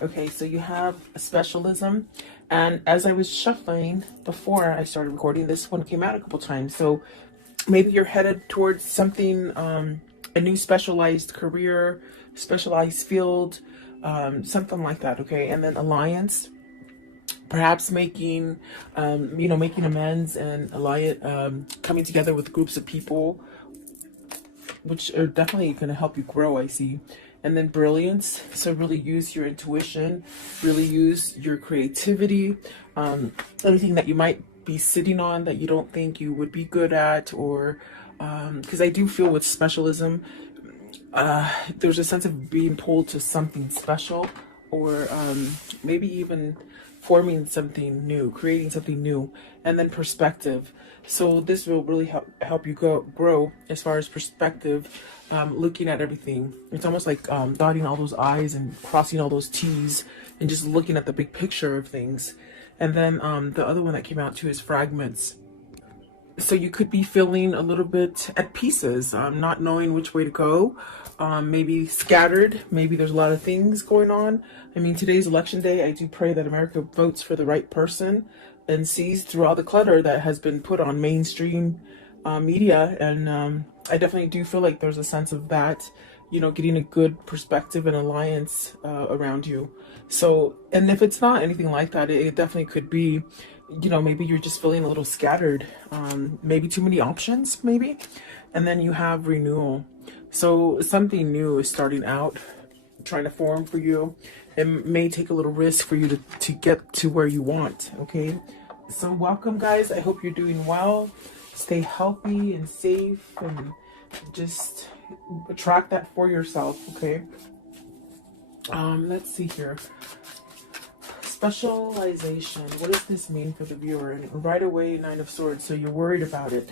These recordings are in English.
Okay, so you have a specialism, and as I was shuffling before I started recording, this one came out a couple times. So maybe you're headed towards something, a new specialized career, specialized field, something like that. Okay, and then alliance, perhaps making, making amends and alliance, coming together with groups of people, which are definitely going to help you grow, I see. And then brilliance, so really use your intuition, really use your creativity, anything that you might be sitting on that you don't think you would be good at, or because I do feel with specialism, there's a sense of being pulled to something special, or maybe even forming something new, creating something new. And then perspective, so this will really help you grow as far as perspective, looking at everything. It's almost like dotting all those I's and crossing all those T's, and just looking at the big picture of things. And then the other one that came out too is fragments. So you could be feeling a little bit at pieces, not knowing which way to go, maybe scattered, maybe there's a lot of things going on. I mean, today's election day. I do pray that America votes for the right person and sees through all the clutter that has been put on mainstream media. And I definitely do feel like there's a sense of that, getting a good perspective and alliance around you. So, and if it's not anything like that, it definitely could be, maybe you're just feeling a little scattered, maybe too many options, maybe. And then you have renewal. So something new is starting out, trying to form for you. It may take a little risk for you to get to where you want, okay? So welcome, guys. I hope you're doing well. Stay healthy and safe, and just attract that for yourself, okay? Let's see here. Specialization. What does this mean for the viewer? And right away, Nine of Swords. So you're worried about it.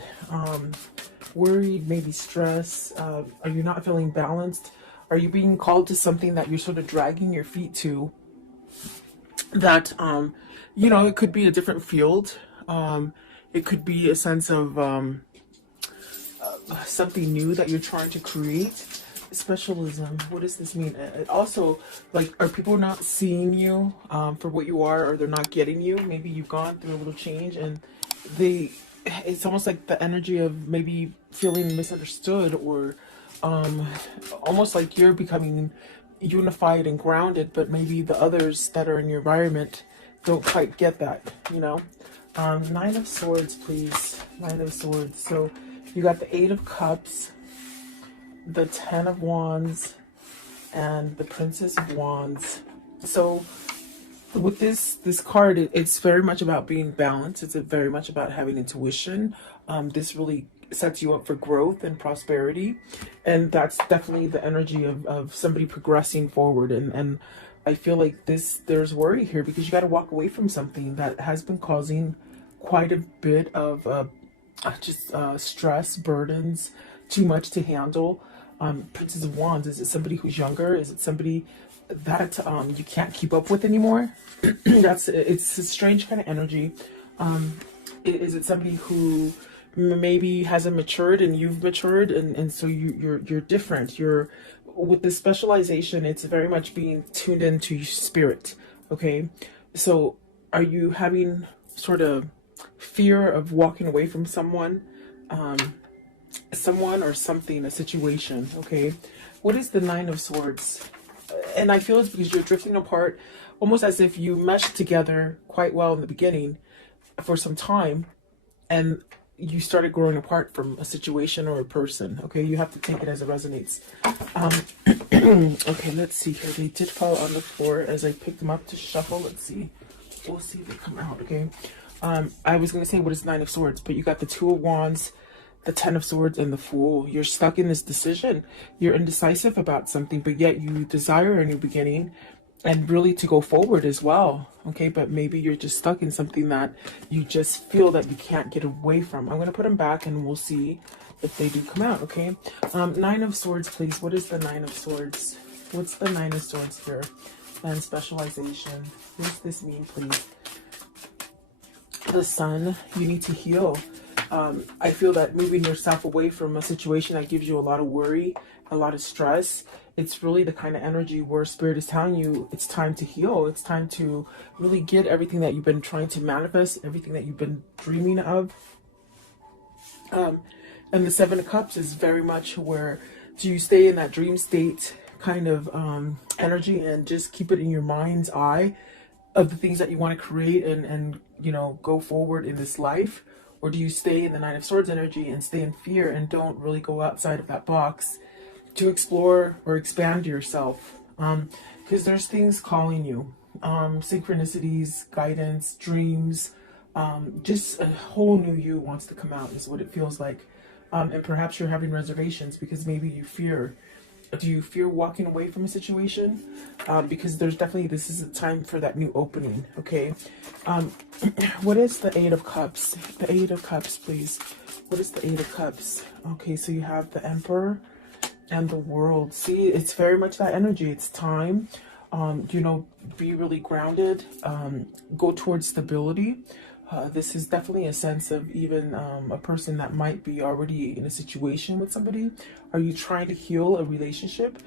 Worried, maybe stress. Are you not feeling balanced? Are you being called to something that you're sort of dragging your feet to? That, it could be a different field. It could be a sense of something new that you're trying to create. Specialism. What does this mean? Also, like, are people not seeing you for what you are, or they're not getting you? Maybe you've gone through a little change, and it's almost like the energy of maybe feeling misunderstood, or almost like you're becoming unified and grounded, but maybe the others that are in your environment don't quite get that, Nine of Swords, please. Nine of Swords. So you got the Eight of Cups, the Ten of Wands, and the Princess of Wands. So with this card, it's very much about being balanced. It's very much about having intuition. This really sets you up for growth and prosperity, and that's definitely the energy of somebody progressing forward. And I feel like there's worry here, because you got to walk away from something that has been causing quite a bit of stress, burdens, too much to handle. Princess of Wands, is it somebody who's younger? Is it somebody that you can't keep up with anymore? It's a strange kind of energy. Is it somebody who maybe hasn't matured and you've matured, and so you're different? You're with this specialization, it's very much being tuned into your spirit, okay? So are you having sort of fear of walking away from someone or something, a situation, okay? What is the Nine of Swords? And I feel it's because you're drifting apart, almost as if you meshed together quite well in the beginning for some time, and you started growing apart from a situation or a person, okay? You have to take it as it resonates. Okay, let's see here. They did fall on the floor as I picked them up to shuffle. Let's see. We'll see if they come out, okay? I was going to say, what is Nine of Swords? But you got the Two of Wands, the Ten of Swords, and the Fool. You're stuck in this decision. You're indecisive about something, but yet you desire a new beginning and really to go forward as well, okay? But maybe you're just stuck in something that you just feel that you can't get away from. I'm going to put them back, and we'll see if they do come out, okay? Nine of Swords, please. What is the Nine of Swords? What's the Nine of Swords here? And specialization. What does this mean, please? The Sun. You need to heal. I feel that moving yourself away from a situation that gives you a lot of worry, a lot of stress, It's really the kind of energy where spirit is telling you it's time to heal. It's time to really get everything that you've been trying to manifest, everything that you've been dreaming of. And the Seven of Cups is very much where do you stay in that dream state kind of energy and just keep it in your mind's eye of the things that you want to create and you know, go forward in this life? Or do you stay in the Nine of Swords energy and stay in fear and don't really go outside of that box to explore or expand yourself? Because there's things calling you, synchronicities, guidance, dreams, just a whole new you wants to come out is what it feels like. And perhaps you're having reservations because maybe you fear. Do you fear walking away from a situation? Because there's definitely, this is a time for that new opening, okay? What is the Eight of Cups? The Eight of Cups, please. What is the Eight of Cups? Okay, so you have the Emperor and the World. See, it's very much that energy. It's time. You know, be really grounded. Go towards stability. This is definitely a sense of even a person that might be already in a situation with somebody. Are you trying to heal a relationship?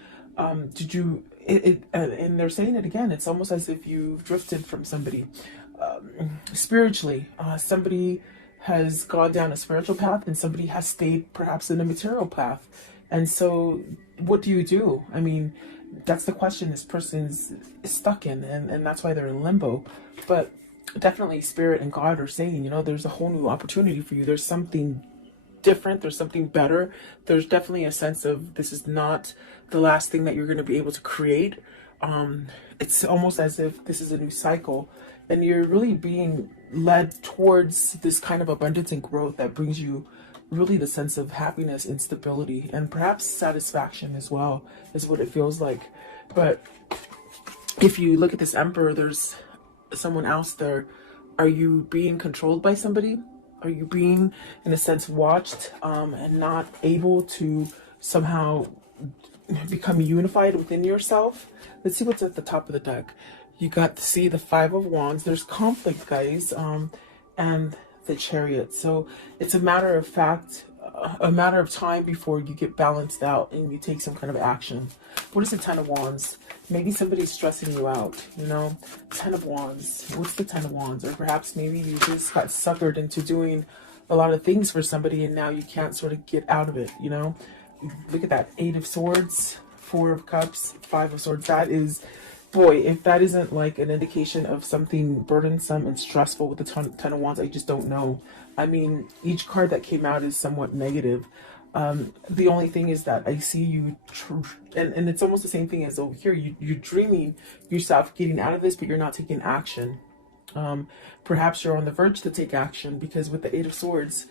Did you, and they're saying it again, it's almost as if you've drifted from somebody. Spiritually, somebody has gone down a spiritual path and somebody has stayed perhaps in a material path. And so what do you do? I mean, that's the question this person's stuck in, and that's why they're in limbo. But definitely spirit and God are saying, you know, there's a whole new opportunity for you. There's something different. There's something better. There's definitely a sense of this is not the last thing that you're going to be able to create. It's almost as if this is a new cycle and you're really being led towards this kind of abundance and growth that brings you really the sense of happiness and stability and perhaps satisfaction as well is what it feels like. But if you look at this Emperor, there's someone else there. Are you being controlled by somebody? Are you being, in a sense, watched and not able to somehow become unified within yourself? Let's see what's at the top of the deck. You got to see the Five of Wands. There's conflict, guys, and the Chariot. So it's a matter of fact, a matter of time before you get balanced out and you take some kind of action. What is the Ten of Wands? Maybe somebody's stressing you out, you know? Ten of Wands. What's the Ten of Wands? Or perhaps maybe you just got suckered into doing a lot of things for somebody and now you can't sort of get out of it, you know? Look at that. Eight of Swords, Four of Cups, Five of Swords. That is, boy, if that isn't like an indication of something burdensome and stressful with the Ten of Wands, I just don't know. I mean, each card that came out is somewhat negative. The only thing is that I see you, and it's almost the same thing as over here. You're dreaming yourself getting out of this, but you're not taking action. Perhaps you're on the verge to take action because with the Eight of Swords,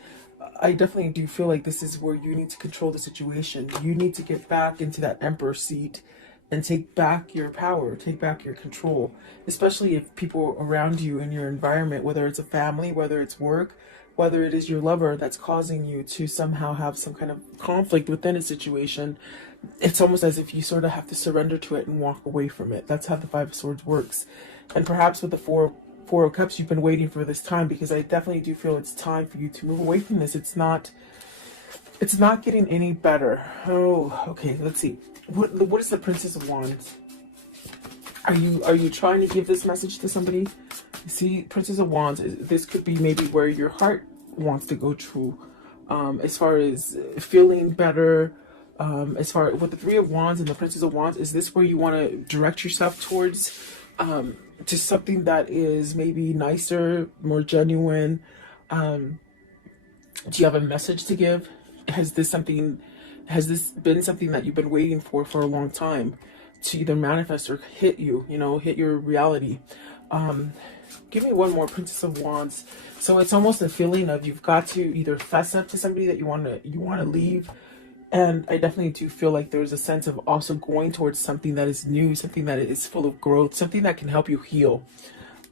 I definitely do feel like this is where you need to control the situation. You need to get back into that Emperor seat and take back your power, take back your control, especially if people around you in your environment, whether it's a family, whether it's work, whether it is your lover that's causing you to somehow have some kind of conflict within a situation. It's almost as if you sort of have to surrender to it and walk away from it. That's how the Five of Swords works. And perhaps with the Four of Cups, you've been waiting for this time, because I definitely do feel it's time for you to move away from this. It's not getting any better. Oh, okay, let's see. What is the Princess of Wands? Are you trying to give this message to somebody? See, Princess of Wands, this could be maybe where your heart wants to go to, as far as feeling better, as far with the Three of Wands and the Princess of Wands. Is this where you want to direct yourself towards, to something that is maybe nicer, more genuine? Do you have a message to give? Has this been something that you've been waiting for a long time to either manifest or hit you, hit your reality? Give me one more, Princess of Wands. So it's almost a feeling of you've got to either fess up to somebody that you want to leave. And I definitely do feel like there's a sense of also going towards something that is new, something that is full of growth, something that can help you heal.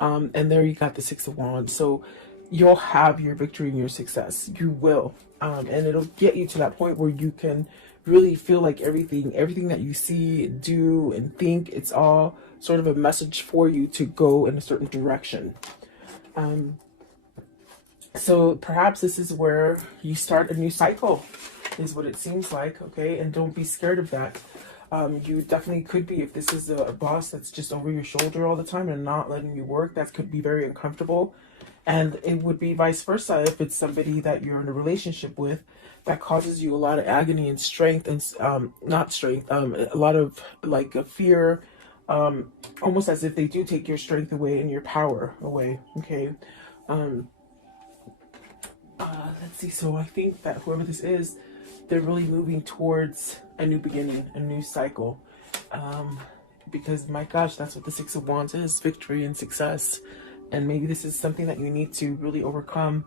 And there you got the Six of Wands. So you'll have your victory and your success. You will. And it'll get you to that point where you can really feel like everything that you see, do, and think, it's all sort of a message for you to go in a certain direction. So perhaps this is where you start a new cycle, is what it seems like, okay? And don't be scared of that. You definitely could be, if this is a boss that's just over your shoulder all the time and not letting you work, that could be very uncomfortable. And it would be vice versa if it's somebody that you're in a relationship with that causes you a lot of agony and strength and not strength, a lot of like a fear, almost as if they do take your strength away and your power away. Okay. Um, let's see. So I think that whoever this is, they're really moving towards a new beginning, a new cycle. Um, because my gosh, that's what the Six of Wands is: victory and success. And maybe this is something that you need to really overcome,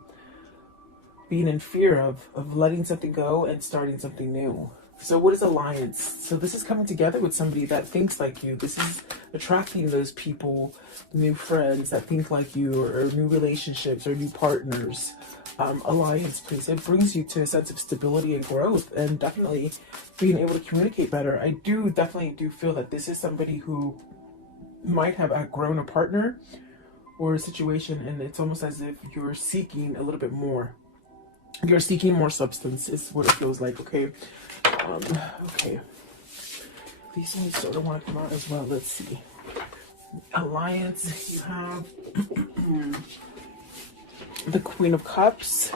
being in fear of letting something go and starting something new. So what is alliance? So this is coming together with somebody that thinks like you. This is attracting those people, new friends that think like you, or new relationships or new partners. Alliance, please. It brings you to a sense of stability and growth, and definitely being able to communicate better. I do definitely do feel that this is somebody who might have outgrown a partner or a situation, and it's almost as if you're seeking a little bit more. You're seeking more substance is what it feels like. Okay. Okay. These ones sort of want to come out as well. Let's see. Alliance, you have the Queen of Cups.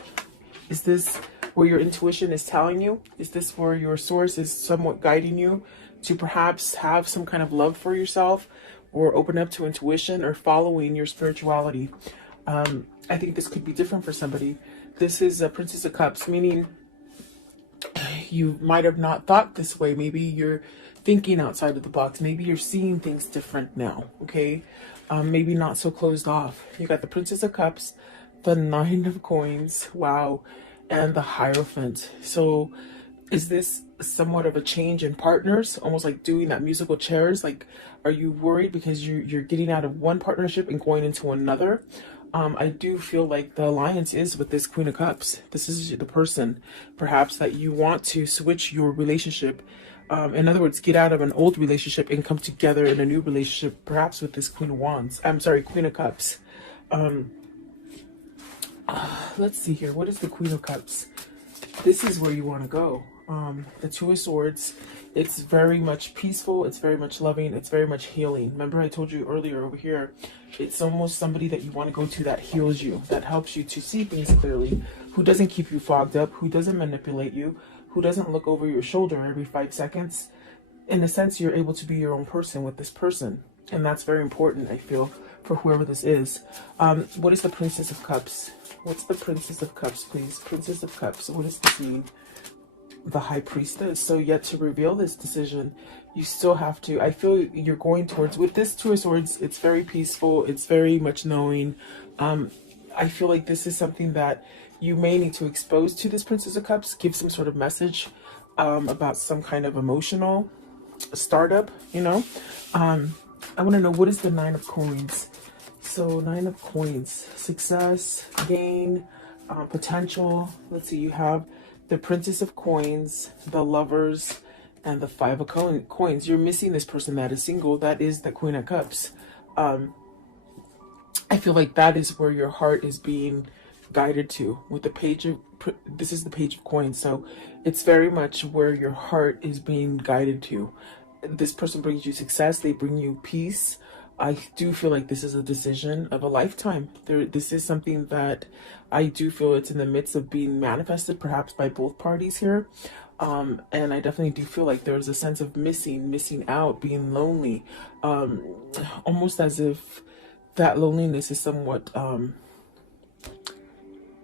Is this where your intuition is telling you? Is this where your source is somewhat guiding you to perhaps have some kind of love for yourself, or open up to intuition, or following your spirituality? I think this could be different for somebody. This is a Princess of Cups, meaning you might have not thought this way. Maybe you're thinking outside of the box. Maybe you're seeing things different now, okay? Maybe not so closed off. You got the Princess of Cups, the Nine of Coins, wow, and the Hierophant. So is this somewhat of a change in partners, almost like doing that musical chairs? Like, are you worried because you're getting out of one partnership and going into another? I do feel like the alliance is with this Queen of Cups. This is the person, perhaps, that you want to switch your relationship. In other words, get out of an old relationship and come together in a new relationship, perhaps with this Queen of Wands. I'm sorry, Queen of Cups. Let's see here. What is the Queen of Cups? This is where you want to go. The Two of Swords, it's very much peaceful, it's very much loving, it's very much healing. Remember I told you earlier over here, it's almost somebody that you want to go to that heals you, that helps you to see things clearly, who doesn't keep you fogged up, who doesn't manipulate you, who doesn't look over your shoulder every 5 seconds. In a sense, you're able to be your own person with this person, and that's very important, I feel, for whoever this is. What is the Princess of Cups? What's the Princess of Cups, please? Princess of Cups, what does this mean? The High Priestess. So yet to reveal this decision, you still have to, I feel you're going towards, with this Two of Swords, it's very peaceful, it's very much knowing. I feel like this is something that you may need to expose to this Princess of Cups, give some sort of message about some kind of emotional startup, you know. I want to know, what is the Nine of Coins? So Nine of Coins, success, gain, potential. Let's see, you have the Princess of Coins, the Lovers, and the Five of Coins. You're missing this person that is single. That is the Queen of Cups. I feel like that is where your heart is being guided to with the Page of, this is the Page of Coins. So it's very much where your heart is being guided to. This person brings you success. They bring you peace. I do feel like this is a decision of a lifetime. This is something that I do feel it's in the midst of being manifested, perhaps by both parties here. And I definitely do feel like there's a sense of missing out, being lonely, almost as if that loneliness is somewhat,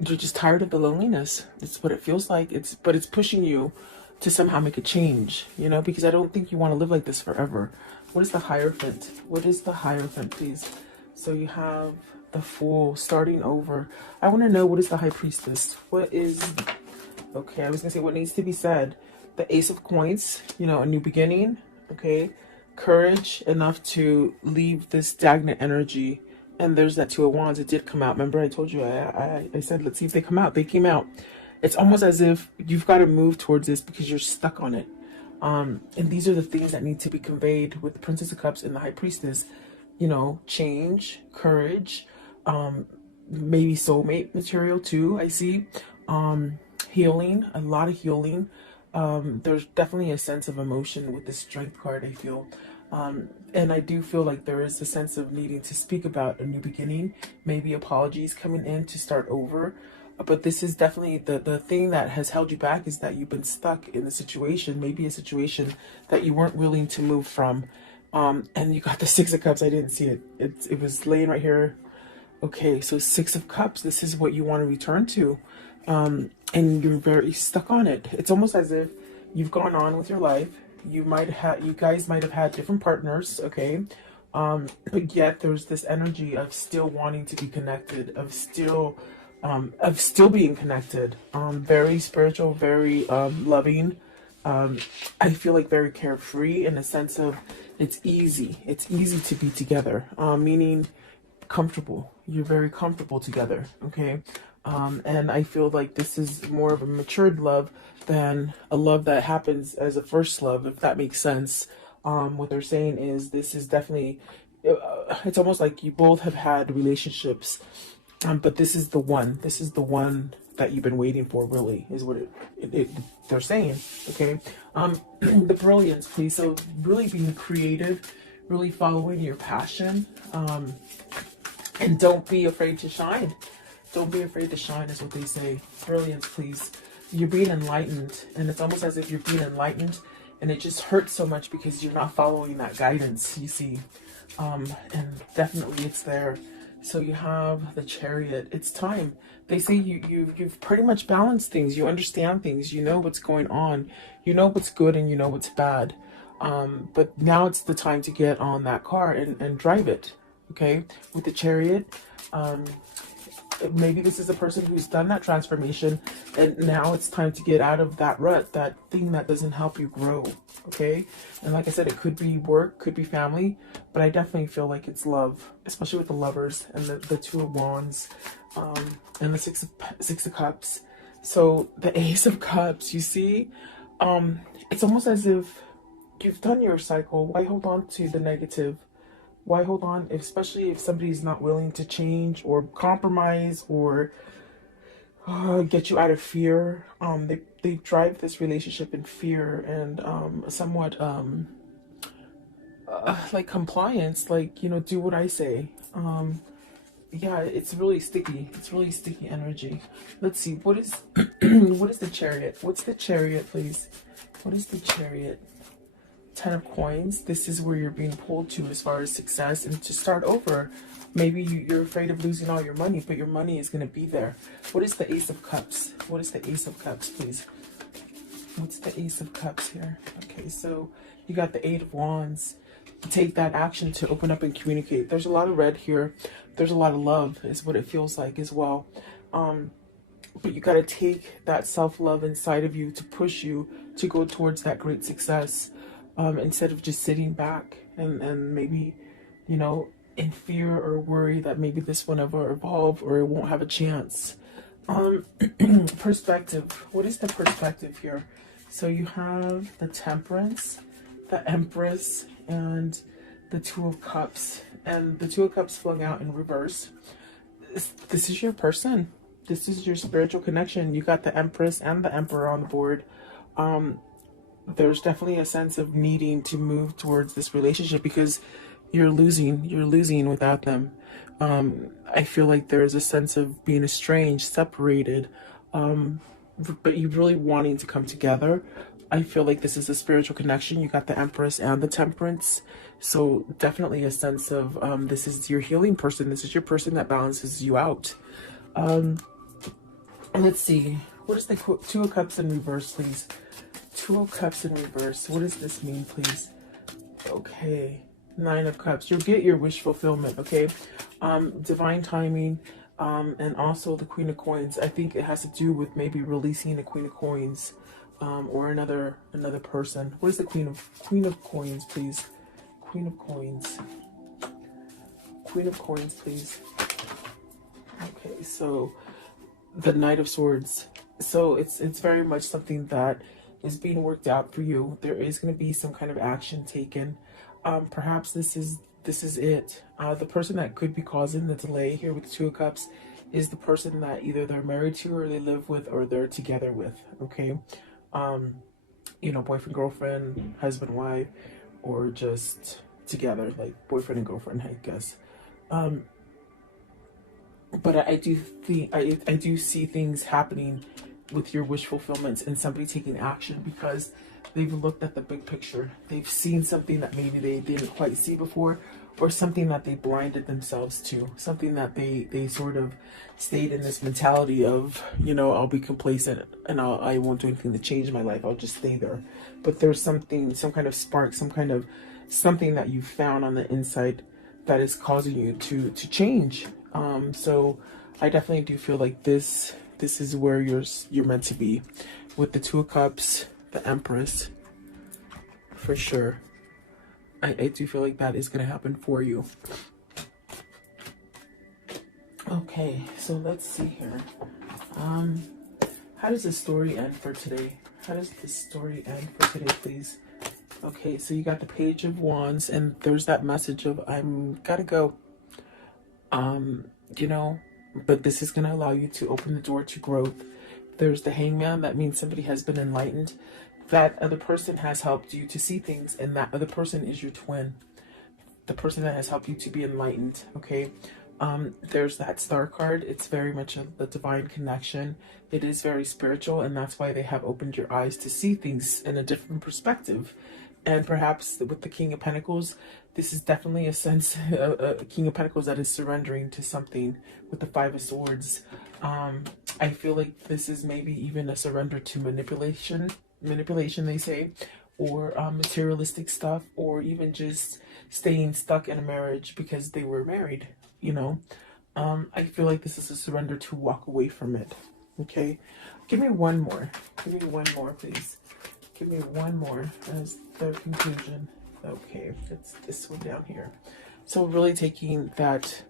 you're just tired of the loneliness. It's what it feels like. But it's pushing you to somehow make a change, you know, because I don't think you want to live like this forever. What is the Hierophant? What is the Hierophant, please? So you have the Fool, starting over. I want to know, what is the High Priestess? What is, okay, I was going to say what needs to be said. The Ace of Coins, you know, a new beginning, okay? Courage enough to leave this stagnant energy. And there's that Two of Wands. It did come out. Remember I told you, I said, let's see if they come out. They came out. It's almost as if you've got to move towards this because you're stuck on it. And these are the things that need to be conveyed with the Princess of Cups and the High Priestess. You know, change, courage, maybe soulmate material too, I see. Healing, a lot of healing. There's definitely a sense of emotion with the strength card, I feel. And I do feel like there is a sense of needing to speak about a new beginning, maybe apologies coming in to start over. But this is definitely the thing that has held you back, is that you've been stuck in the situation, maybe a situation that you weren't willing to move from. And you got the Six of Cups. I didn't see it. It was laying right here. Okay, so Six of Cups, this is what you want to return to. And you're very stuck on it. It's almost as if you've gone on with your life. You guys might have had different partners, okay? But yet there's this energy of still wanting to be connected, of still being connected. Very spiritual, very loving. I feel like very carefree in the sense of it's easy. It's easy to be together, meaning comfortable. You're very comfortable together, okay? And I feel like this is more of a matured love than a love that happens as a first love, if that makes sense. What they're saying is this is definitely, it's almost like you both have had relationships, but this is the one. This is the one that you've been waiting for, really, is what they're saying, okay? The brilliance, please. So really being creative, really following your passion, and don't be afraid to shine. Don't be afraid to shine is what they say. Brilliance, please. You're being enlightened, and it's almost as if you're being enlightened, and it just hurts so much because you're not following that guidance, you see. And definitely it's there. So you have the Chariot. It's time. They say you've pretty much balanced things. You understand things. You know what's going on. You know what's good and you know what's bad. But now it's the time to get on that car and drive it. Okay, with the Chariot. Maybe this is a person who's done that transformation, and now it's time to get out of that rut, that thing that doesn't help you grow. Okay, and like I said, it could be work, could be family, but I definitely feel like it's love, especially with the Lovers and the Two of Wands, and the Six of Cups. So the Ace of Cups, you see, it's almost as if you've done your cycle. Why hold on to the negative? Why hold on, especially if somebody's not willing to change or compromise or get you out of fear? They drive this relationship in fear and somewhat like compliance, like, do what I say. Yeah, it's really sticky. It's really sticky energy. Let's see, what is what is the Chariot? What's the Chariot, please? What is the Chariot? Ten of Coins. This is where you're being pulled to as far as success and to start over. Maybe you're afraid of losing all your money, but your money is going to be there. What is the Ace of Cups? What is the Ace of Cups, please? What's the Ace of Cups here? Okay, so you got the Eight of Wands. Take that action to open up and communicate. There's a lot of red here. There's a lot of love is what it feels like as well. But you got to take that self-love inside of you to push you to go towards that great success. Instead of just sitting back and maybe, in fear or worry that maybe this will never evolve or it won't have a chance. Perspective. What is the perspective here? So you have the Temperance, the Empress, and the Two of Cups. And the Two of Cups flung out in reverse. This is your person. This is your spiritual connection. You got the Empress and the Emperor on the board. There's definitely a sense of needing to move towards this relationship because you're losing without them. I feel like there's a sense of being estranged, separated, but you really wanting to come together. I feel like this is a spiritual connection. You got the Empress and the Temperance. So definitely a sense of this is your healing person. This is your person that balances you out. Let's see. What is the Two of Cups in reverse, please? Two of Cups in reverse. What does this mean, please? Okay. Nine of Cups. You'll get your wish fulfillment, okay? Divine timing, and also the Queen of Coins. I think it has to do with maybe releasing the Queen of Coins, or another person. What is the Queen of Coins, please? Queen of Coins. Queen of Coins, please. Okay, so the Knight of Swords. So it's very much something that is being worked out for you. There is going to be some kind of action taken. Perhaps this is it. The person that could be causing the delay here with the Two of Cups is the person that either they're married to or they live with or they're together with. Okay. you know, boyfriend, girlfriend, husband, wife, or just together, like boyfriend and girlfriend, I guess. Um, but I do think I do see things happening with your wish fulfillments and somebody taking action because they've looked at the big picture. They've seen something that maybe they didn't quite see before, or something that they blinded themselves to, something that they sort of stayed in this mentality of, you know, I'll be complacent and I won't do anything to change my life. I'll just stay there. But there's something, some kind of spark, some kind of something that you found on the inside that is causing you to change. So I definitely do feel like this is where you're meant to be, with the Two of Cups, the Empress, for sure. I do feel like that is gonna happen for you. Okay, so let's see here. Um, how does the story end for today? How does the story end for today, please? Okay, so you got the Page of Wands, and there's that message of I'm gotta go. You know, but this is gonna allow you to open the door to growth. There's the Hangman, that means somebody has been enlightened. That other person has helped you to see things, and that other person is your twin, the person that has helped you to be enlightened. Okay. There's that Star card. It's very much the divine connection. It is very spiritual, and that's why they have opened your eyes to see things in a different perspective. And perhaps with the King of Pentacles, this is definitely a sense, a King of Pentacles that is surrendering to something. With the Five of Swords, I feel like this is maybe even a surrender to manipulation, they say, or materialistic stuff, or even just staying stuck in a marriage because they were married, you know. I feel like this is a surrender to walk away from it. Okay, give me one more. Give me one more, please. Give me one more as the conclusion. Okay, it's this one down here. So really taking that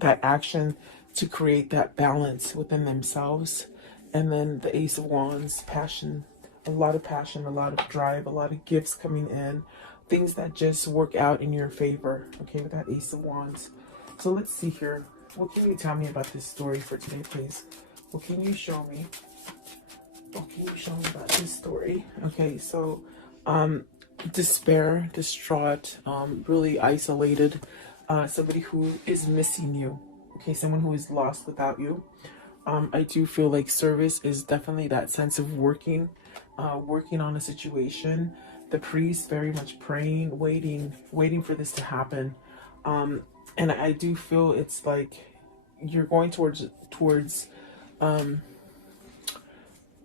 action to create that balance within themselves. And then the Ace of Wands, passion, a lot of passion, a lot of drive, a lot of gifts coming in, things that just work out in your favor. Okay, with that Ace of Wands. So let's see here. What can you tell me about this story for today, please? What can you show me? What can you show me about this story? Okay, so despair, distraught, really isolated, somebody who is missing you. Okay, someone who is lost without you. I do feel like service is definitely that sense of working on a situation. The priest very much praying, waiting for this to happen. And I do feel it's like you're going towards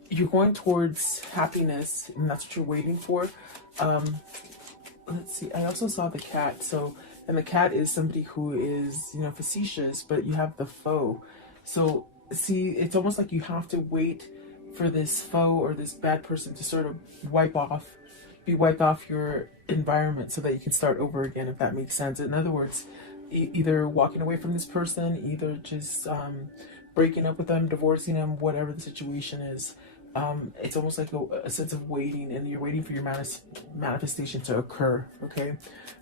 you're going towards happiness, and that's what you're waiting for. Let's see, I also saw the cat. So, and the cat is somebody who is, you know, facetious, but you have the foe. So see, it's almost like you have to wait for this foe or this bad person to sort of be wiped off your environment so that you can start over again, if that makes sense. In other words, either walking away from this person, either just breaking up with them, divorcing them, whatever the situation is. It's almost like a sense of waiting, and you're waiting for your manifestation to occur. Okay,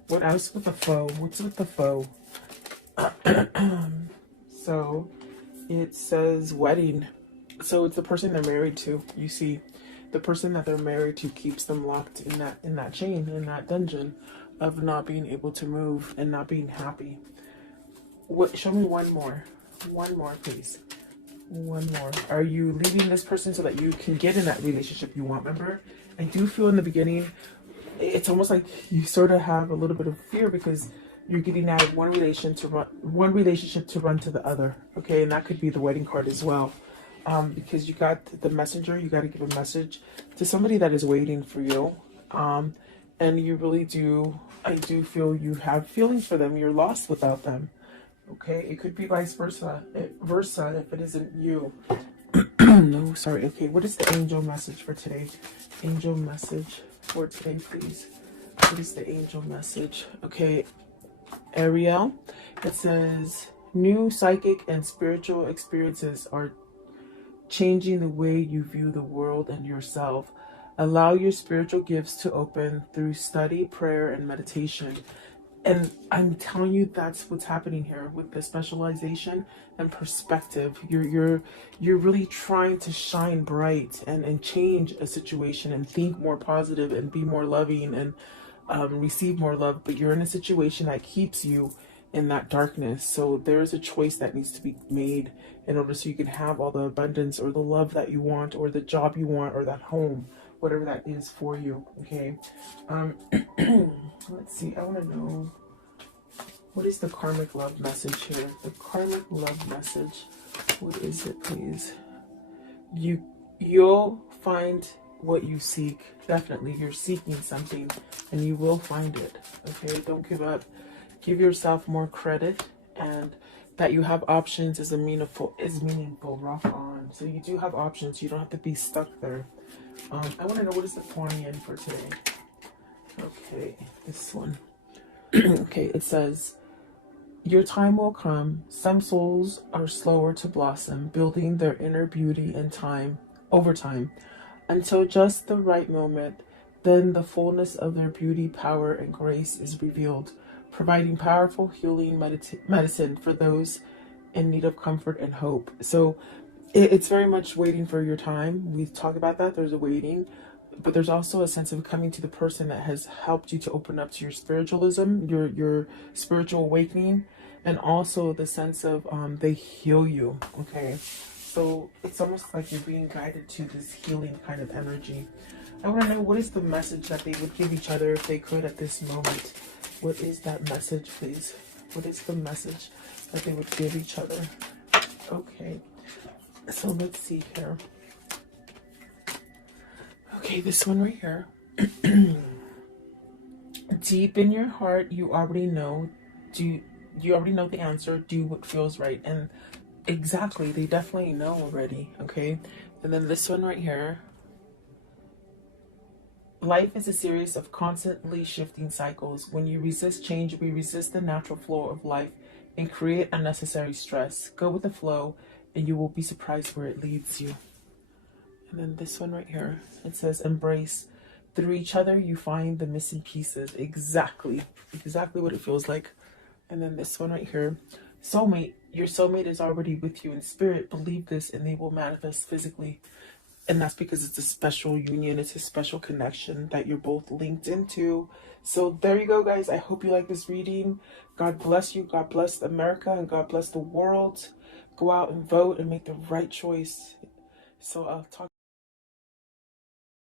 what else with the foe? What's with the foe? So it says wedding. So it's the person they're married to. You see, the person that they're married to keeps them locked in that chain, in that dungeon of not being able to move and not being happy. What? Show me one more, please. One more. Are you leaving this person so that you can get in that relationship you want? Remember, I do feel in the beginning, it's almost like you sort of have a little bit of fear because you're getting out of one relationship to run to the other. Okay, and that could be the wedding card as well. Because you got the messenger, you got to give a message to somebody that is waiting for you. And you really do, I do feel you have feelings for them. You're lost without them. Okay, it could be vice versa if it isn't you. No, sorry. Okay, what is the angel message for today? Angel message for today, please. What is the angel message? Okay, Ariel, it says new psychic and spiritual experiences are changing the way you view the world and yourself. Allow your spiritual gifts to open through study, prayer, and meditation. And I'm telling you, that's what's happening here with the specialization and perspective. You're really trying to shine bright and change a situation and think more positive and be more loving and receive more love. But you're in a situation that keeps you in that darkness. So there is a choice that needs to be made in order so you can have all the abundance or the love that you want or the job you want or that home, whatever that is for you. Okay. Let's see. I want to know, what is the karmic love message here? The karmic love message. What is it, please? You'll find what you seek. Definitely, you're seeking something, and you will find it. Okay. Don't give up. Give yourself more credit, and that you have options is meaningful. Rock on. So you do have options. You don't have to be stuck there. I want to know, what is the Quanian for today? Okay, this one. Okay, it says, your time will come. Some souls are slower to blossom, building their inner beauty in time, over time, until just the right moment. Then the fullness of their beauty, power, and grace is revealed, providing powerful healing medicine for those in need of comfort and hope. So it's very much waiting for your time. We talk about that. There's a waiting, but there's also a sense of coming to the person that has helped you to open up to your spiritualism, your spiritual awakening, and also the sense of they heal you. Okay, so it's almost like you're being guided to this healing kind of energy. I want to know, what is the message that they would give each other if they could at this moment? What is that message, please? What is the message that they would give each other? Okay, so let's see here. Okay, this one right here. Deep in your heart, you already know. You already know the answer? Do what feels right. And exactly, they definitely know already. Okay, and then this one right here. Life is a series of constantly shifting cycles. When you resist change, we resist the natural flow of life and create unnecessary stress. Go with the flow, and you will be surprised where it leads you. And then this one right here, it says, embrace. Through each other, you find the missing pieces. Exactly what it feels like. And then this one right here, soulmate. Your soulmate is already with you in spirit. Believe this, and they will manifest physically. And that's because it's a special union. It's a special connection that you're both linked into. So there you go, guys. I hope you like this reading. God bless you. God bless America, and God bless the world. Go out and vote and make the right choice. So I'll talk